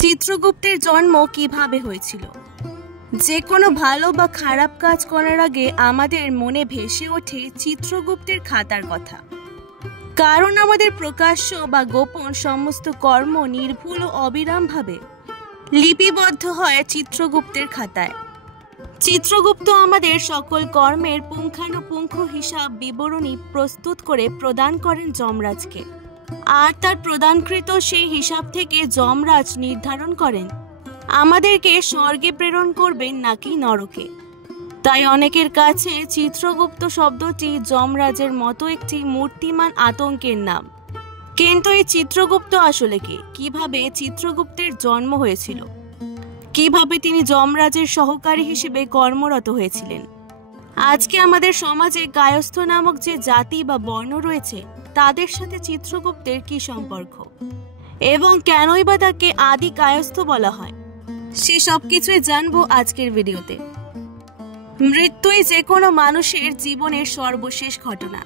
চিত্রগুপ্তের জন্ম কিভাবে হয়েছিল? যে কোনো ভালো বা খারাপ কাজ করার আগে আমাদের মনে ভেসে ওঠে চিত্রগুপ্তের খাতার কথা। কারণ আমাদের প্রকাশ্য বা গোপন সমস্ত কর্ম নির্ভুল ও অবিরামভাবে লিপিবদ্ধ হয় চিত্রগুপ্তের খাতায়। চিত্রগুপ্ত আমাদের সকল কর্মের পুঙ্খানুপুঙ্খ হিসাব বিবরণী প্রস্তুত করে প্রদান করেন যমরাজকে, আর তার প্রদানকৃত সেই হিসাব থেকে যমরাজ নির্ধারণ করেন আমাদেরকে স্বর্গে প্রেরণ করবেন নাকি নরকে। তাই অনেকের কাছে চিত্রগুপ্ত শব্দটি যমরাজের মতো একটি মূর্তিমান আতঙ্কের নাম। কিন্তু এই চিত্রগুপ্ত আসলে কে? কিভাবে চিত্রগুপ্তের জন্ম হয়েছিল? কিভাবে তিনি যমরাজের সহকারী হিসেবে কর্মরত হয়েছিলেন? আজকে আমাদের সমাজে কায়স্থ নামক যে জাতি বা বর্ণ রয়েছে তাদের সাথে চিত্রগুপ্তের কি সম্পর্ক, এবং কেনই বা তাকে আদি কায়স্থ বলা হয়, সে সবকিছুই জানবো আজকের ভিডিওতে। মৃত্যুই যে কোনো মানুষের জীবনের সর্বশেষ ঘটনা।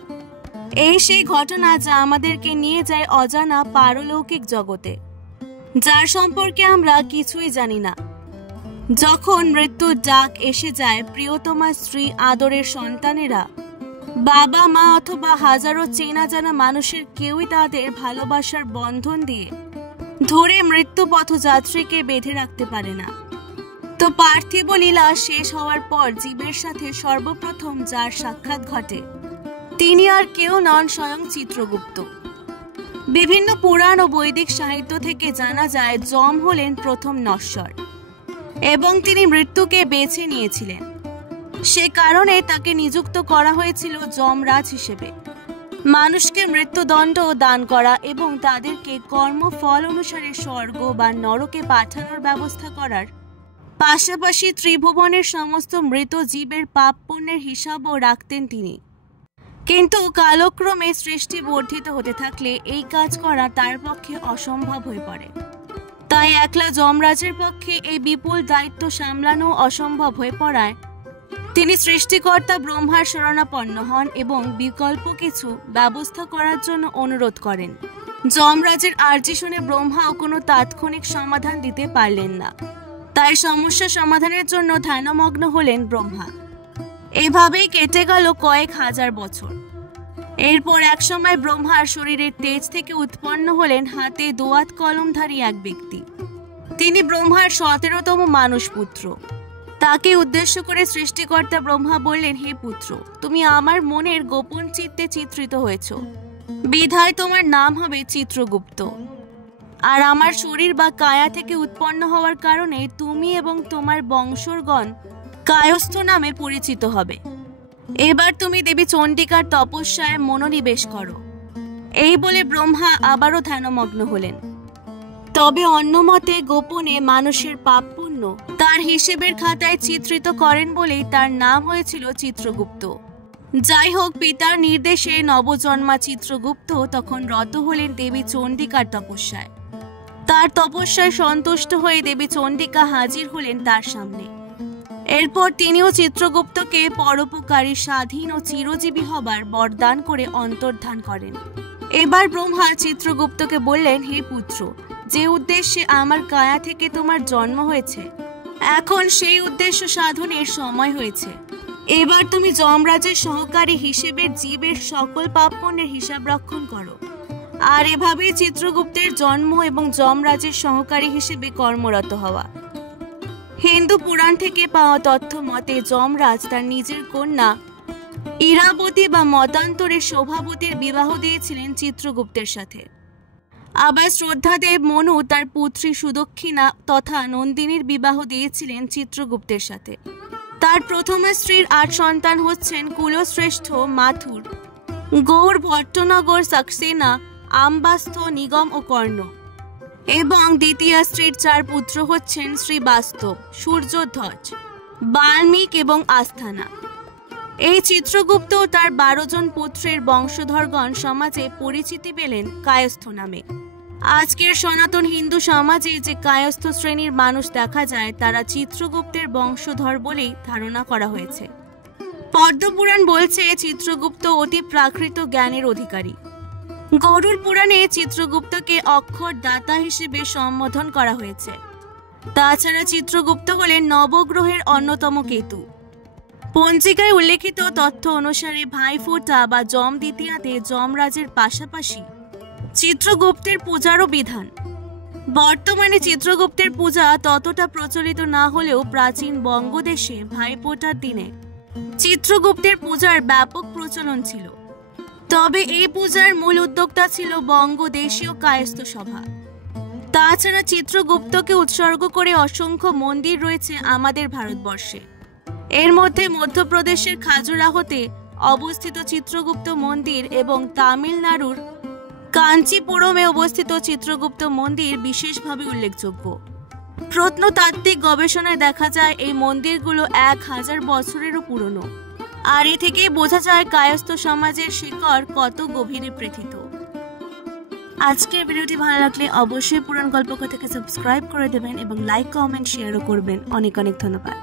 এই সেই ঘটনা যা আমাদেরকে নিয়ে যায় অজানা পারলৌকিক জগতে, যার সম্পর্কে আমরা কিছুই জানি না। যখন মৃত্যুর ডাক এসে যায়, প্রিয়তমা স্ত্রী, আদরের সন্তানেরা, বাবা মা অথবা হাজারো চেনা জানা মানুষের কেউই তাদের ভালোবাসার বন্ধন দিয়ে ধরে মৃত্যু পথযাত্রীকে বেঁধে রাখতে পারে না। তো পার্থিব লীলা শেষ হওয়ার পর জীবের সাথে সর্বপ্রথম যার সাক্ষাৎ ঘটে তিনি আর কেউ নন, স্বয়ং চিত্রগুপ্ত। বিভিন্ন পুরাণ ও বৈদিক সাহিত্য থেকে জানা যায় যম হলেন প্রথম নশ্বর এবং তিনি মৃত্যুকে বেছে নিয়েছিলেন। সে কারণে তাকে নিযুক্ত করা হয়েছিল যমরাজ হিসেবে, মানুষকে মৃত্যুদণ্ড দান করা এবং তাদেরকে কর্মফল অনুসারে স্বর্গ বা নরকে পাঠানোর ব্যবস্থা করার পাশাপাশি ত্রিভুবনের সমস্ত মৃত জীবের পাপ পুণ্যের হিসাবও রাখতেন তিনি। কিন্তু কালক্রমে সৃষ্টি বর্ধিত হতে থাকলে এই কাজ করা তার পক্ষে অসম্ভব হয়ে পড়ে। তাই একলা যমরাজের পক্ষে এই বিপুল দায়িত্ব সামলানো অসম্ভব হয়ে পড়ায় তিনি সৃষ্টিকর্তা ব্রহ্মার শরণাপন্ন হন এবং বিকল্প কিছু ব্যবস্থা করার জন্য অনুরোধ করেন। যমরাজের আর্জি শুনে ব্রহ্মাও কোনো তাৎক্ষণিক সমাধান দিতে পারলেন না, তাই সমস্যা সমাধানের জন্য ধ্যানমগ্ন হলেন ব্রহ্মা। এভাবেই কেটে গেল কয়েক হাজার বছর। এরপর একসময় ব্রহ্মার শরীরের তেজ থেকে উৎপন্ন হলেন হাতে দোয়াত কলমধারী এক ব্যক্তি। তিনি ব্রহ্মার 17তম মানুষ পুত্র। তাকে উদ্দেশ্য করে সৃষ্টিকর্তা ব্রহ্মা বললেন, হে পুত্র, তুমি আমার মনের গোপন চিত্তে চিত্রিত হয়েছ, বিধায় তোমার নাম হবে চিত্রগুপ্ত। আর আমার শরীর বা কায়া থেকে উৎপন্ন হওয়ার কারণে তুমি এবং তোমার বংশগণ কায়স্থ নামে পরিচিত হবে। এবার তুমি দেবী চণ্ডিকার তপস্যায় মনোনিবেশ করো। এই বলে ব্রহ্মা আবারও ধ্যানমগ্ন হলেন। তবে অন্যমতে গোপনে মানুষের পাপ পুণ্য তার হিসেবের খাতায় চিত্রিত করেন বলেই তার নাম হয়েছিল চিত্রগুপ্ত। যাই হোক, পিতার নির্দেশে নবজন্মা চিত্রগুপ্ত তখন রত হলেন দেবী চণ্ডিকার তপস্যায়। তার তপস্যায় সন্তুষ্ট হয়ে দেবী চণ্ডিকা হাজির হলেন তার সামনে। এরপর তিনিও চিত্রগুপ্তকে পরোপকারী, স্বাধীন ও চিরজীবী হবার বরদান করে অন্তর্ধান করেন। এবার ব্রহ্মা চিত্রগুপ্তকে বললেন, হে পুত্র, যে উদ্দেশ্যে আমার কায়া থেকে তোমার জন্ম হয়েছে, এখন সেই উদ্দেশ্য সাধনের সময় হয়েছে। এবার তুমি যমরাজের সহকারী হিসেবে জীবের সকল পাপ পুণ্যের হিসাব রক্ষণ করো। আর এভাবেই চিত্রগুপ্তের জন্ম এবং যমরাজের সহকারী হিসেবে কর্মরত হওয়া। হিন্দু পুরাণ থেকে পাওয়া তথ্য মতে যমরাজ তার নিজের কন্যা ইরাবতী বা মতান্তরে শোভাবতীর বিবাহ দিয়েছিলেন চিত্রগুপ্তের সাথে। আবার শ্রদ্ধাদেব মনু তার পুত্রী সুদক্ষিণা তথা নন্দিনীর বিবাহ দিয়েছিলেন চিত্রগুপ্তের সাথে। তার প্রথম স্ত্রীর 8 সন্তান হচ্ছেন কুলশ্রেষ্ঠ মাথুর, গৌর, ভট্টনগর, সাক্সেনা, আম্বাস্থ, নিগম ও কর্ণ, এবং দ্বিতীয় স্ত্রীর 4 পুত্র হচ্ছেন শ্রীবাস্তব, সূর্যধ্বজ, বাল্মীক এবং আস্থানা। এই চিত্রগুপ্ত তার 12 জন পুত্রের বংশধরগণ সমাজে পরিচিতি পেলেন কায়স্থ নামে। আজকের সনাতন হিন্দু সমাজে যে কায়স্থ শ্রেণীর মানুষ দেখা যায় তারা চিত্রগুপ্তের বংশধর বলেই ধারণা করা হয়েছে। পদ্মপুরাণ বলছে চিত্রগুপ্ত অতি প্রাকৃত জ্ঞানের অধিকারী। গরুড় পুরাণে চিত্রগুপ্তকে অক্ষর দাতা হিসেবে সম্বোধন করা হয়েছে। তাছাড়া চিত্রগুপ্ত হলেন নবগ্রহের অন্যতম কেতু। পঞ্জিকায় উল্লেখিত তথ্য অনুসারে ভাইফোঁটা বা যম দ্বিতীয়াতে যমরাজের পাশাপাশি চিত্রগুপ্তের পূজারও বিধান। বর্তমানে চিত্রগুপ্তের পূজা ততটা প্রচলিত না হলেও প্রাচীন বঙ্গদেশে ভাইফোঁটার দিনে চিত্রগুপ্তের পূজার ব্যাপক প্রচলন ছিল। তবে এই পূজার মূল উদ্যোক্তা ছিল বঙ্গদেশীয় কায়স্থ সভা। তাছাড়া চিত্রগুপ্তকে উৎসর্গ করে অসংখ্য মন্দির রয়েছে আমাদের ভারতবর্ষে। এর মধ্যে মধ্যপ্রদেশের খাজুরাহোতে অবস্থিত চিত্রগুপ্ত মন্দির এবং তামিলনাড়ুর কাঞ্চিপুরমে অবস্থিত চিত্রগুপ্ত মন্দির বিশেষভাবে উল্লেখযোগ্য। প্রত্নতাত্ত্বিক গবেষণায় দেখা যায় এই মন্দিরগুলো 1000 বছরেরও পুরনো। আর এ থেকেই বোঝা যায় কায়স্থ সমাজের শিকড় কত গভীরে প্রথিত। আজকের ভিডিওটি ভালো লাগলে অবশ্যই পুরাণ গল্পকথাকে সাবস্ক্রাইব করে দেবেন এবং লাইক, কমেন্ট, শেয়ারও করবেন। অনেক অনেক ধন্যবাদ।